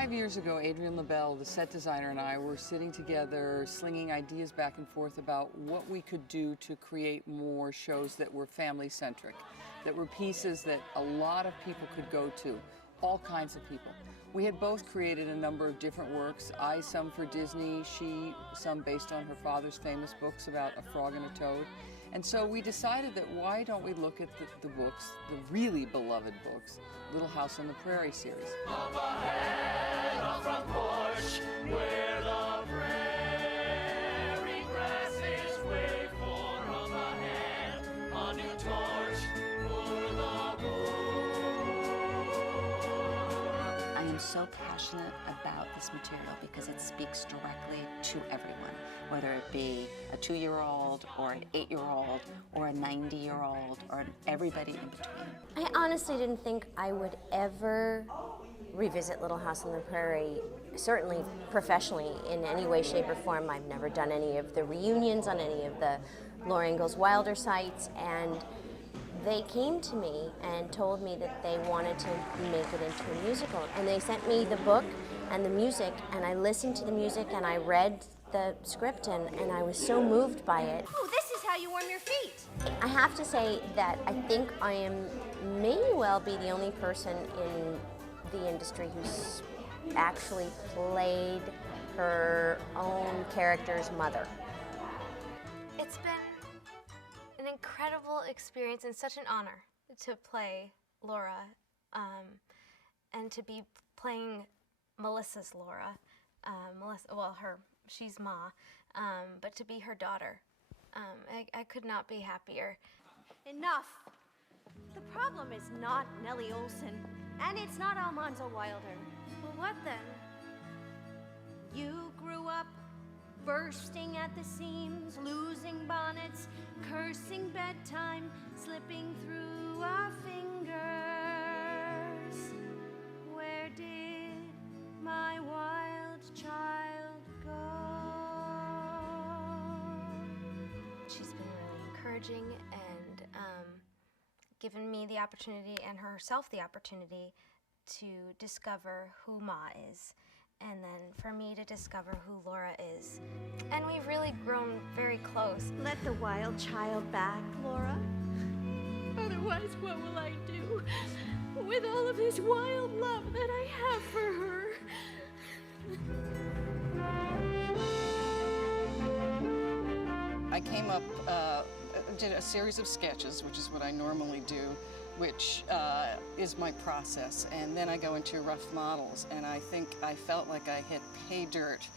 5 years ago, Adrienne LaBelle, the set designer, and I were sitting together, slinging ideas back and forth about what we could do to create more shows that were family-centric, that were pieces that a lot of people could go to, all kinds of people. We had both created a number of different works, I some for Disney, she some based on her father's famous books about a frog and a toad. And so we decided that why don't we look at the books, the really beloved books, Little House on the Prairie series. Up ahead, on front porch, where the prairie grasses wave for up ahead, a new torch for the poor. I am so passionate about this material because it speaks directly to everyone, whether it be a 2-year-old or an 8-year-old or a 90-year-old or everybody in between. I honestly didn't think I would ever revisit Little House on the Prairie, certainly professionally in any way, shape, or form. I've never done any of the reunions on any of the Laura Ingalls Wilder sites, and they came to me and told me that they wanted to make it into a musical. And they sent me the book and the music, and I listened to the music and I read the script, and I was so moved by it. Oh, this is how you warm your feet. I have to say that I think I may well be the only person in the industry who's actually played her own character's mother. It's been an incredible experience and such an honor to play Laura and to be playing Melissa's Laura. She's Ma, but to be her daughter. I could not be happier. Enough. The problem is not Nellie Olson, and it's not Almanzo Wilder. Well, what then? You grew up bursting at the seams, losing bonnets, cursing bedtime, slipping through our fingers. Where did my wild child go? She's been really encouraging and given me the opportunity and herself the opportunity to discover who Ma is, and then for me to discover who Laura is. And we've really grown very close. Let the wild child back, Laura. Otherwise, what will I do with all of this wild love that I have for her? I came up, did a series of sketches, which is what I normally do, which is my process. And then I go into rough models, and I think I felt like I hit pay dirt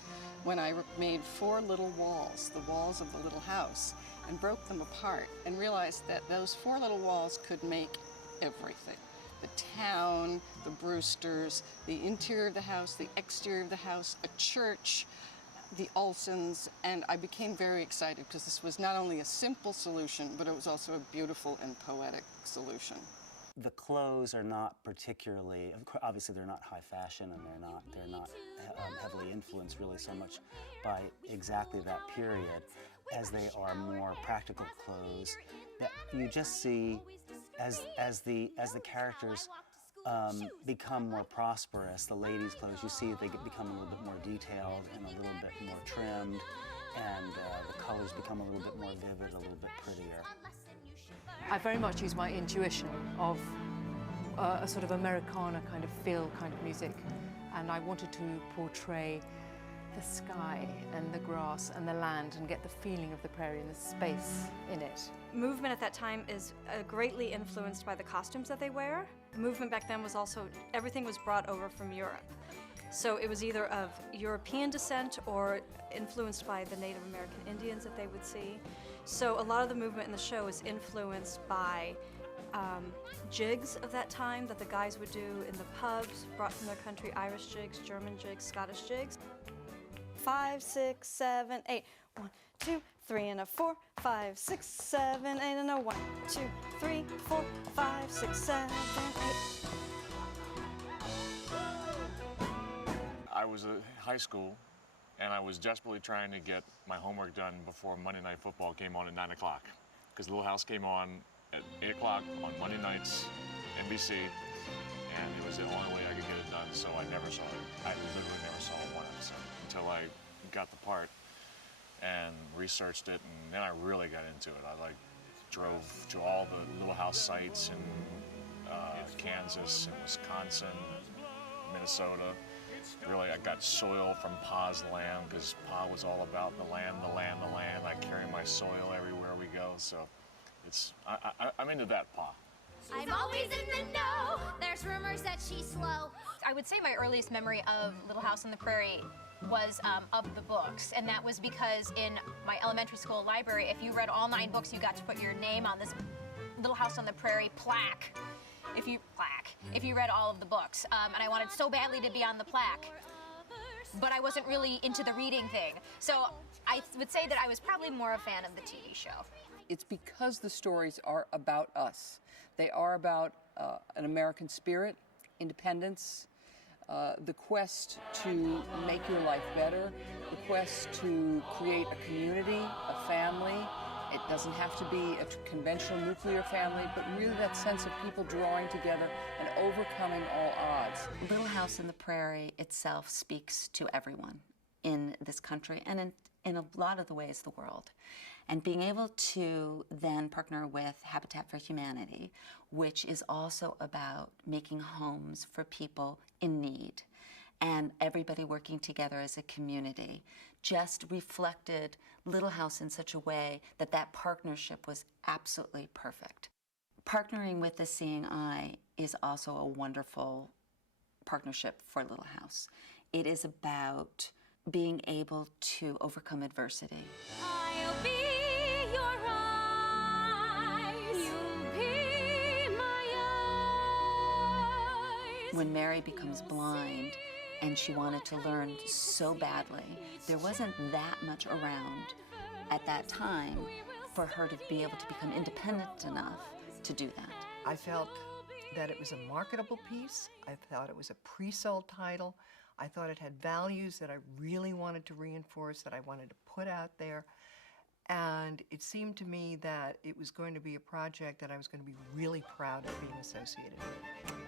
when I made 4 little walls, the walls of the little house, and broke them apart and realized that those 4 little walls could make everything. The town, the Brewsters, the interior of the house, the exterior of the house, a church, the Olsons, and I became very excited because this was not only a simple solution, but it was also a beautiful and poetic solution. The clothes are not particularly, obviously they're not high fashion, and they're not heavily influenced really so much by exactly that period as they are more practical clothes that you just see as the characters become more prosperous. The ladies' clothes, you see they become a little bit more detailed and a little bit more trimmed, and the colors become a little bit more vivid, a little bit prettier. I very much use my intuition of a sort of Americana kind of feel kind of music, and I wanted to portray the sky and the grass and the land and get the feeling of the prairie and the space in it. Movement at that time is greatly influenced by the costumes that they wear. Movement back then was also, everything was brought over from Europe. So it was either of European descent or influenced by the Native American Indians that they would see. So a lot of the movement in the show is influenced by jigs of that time that the guys would do in the pubs, brought from their country, Irish jigs, German jigs, Scottish jigs. 5, 6, 7, 8. 1, 2, 3 and a 4, 5, 6, 7, 8 and a 1, 2, 3, 4, 5, 6, 7, 8. I was at high school, and I was desperately trying to get my homework done before Monday Night Football came on at 9 o'clock, because Little House came on at 8 o'clock on Monday nights, NBC, and it was the only way I could get it done, so I never saw it. I literally never saw one episode until I got the part and researched it, and then I really got into it. I drove to all the Little House sites in Kansas and Wisconsin, Minnesota. Really, I got soil from Pa's land, because Pa was all about the land, the land, the land. I carry my soil everywhere we go, so I'm into that, Pa. I'm always in the know. There's rumors that she's slow. I would say my earliest memory of Little House on the Prairie was of the books, and that was because in my elementary school library, if you read all 9 books, you got to put your name on this Little House on the Prairie plaque. If you read all of the books, and I wanted so badly to be on the plaque, but I wasn't really into the reading thing. So I would say that I was probably more a fan of the TV show. It's because the stories are about us. They are about an American spirit, independence, the quest to make your life better, the quest to create a community, a family. It doesn't have to be a conventional nuclear family, but really that sense of people drawing together and overcoming all odds. Little House on the Prairie itself speaks to everyone in this country and in a lot of the ways the world. And being able to then partner with Habitat for Humanity, which is also about making homes for people in need, and everybody working together as a community, just reflected Little House in such a way that that partnership was absolutely perfect. Partnering with the Seeing Eye is also a wonderful partnership for Little House. It is about being able to overcome adversity. I'll be your eyes. You'll be my eyes. When Mary becomes blind and she wanted to learn so badly, there wasn't that much around at that time for her to be able to become independent enough to do that. I felt that it was a marketable piece. I thought it was a pre-sold title. I thought it had values that I really wanted to reinforce, that I wanted to put out there. And it seemed to me that it was going to be a project that I was going to be really proud of being associated with.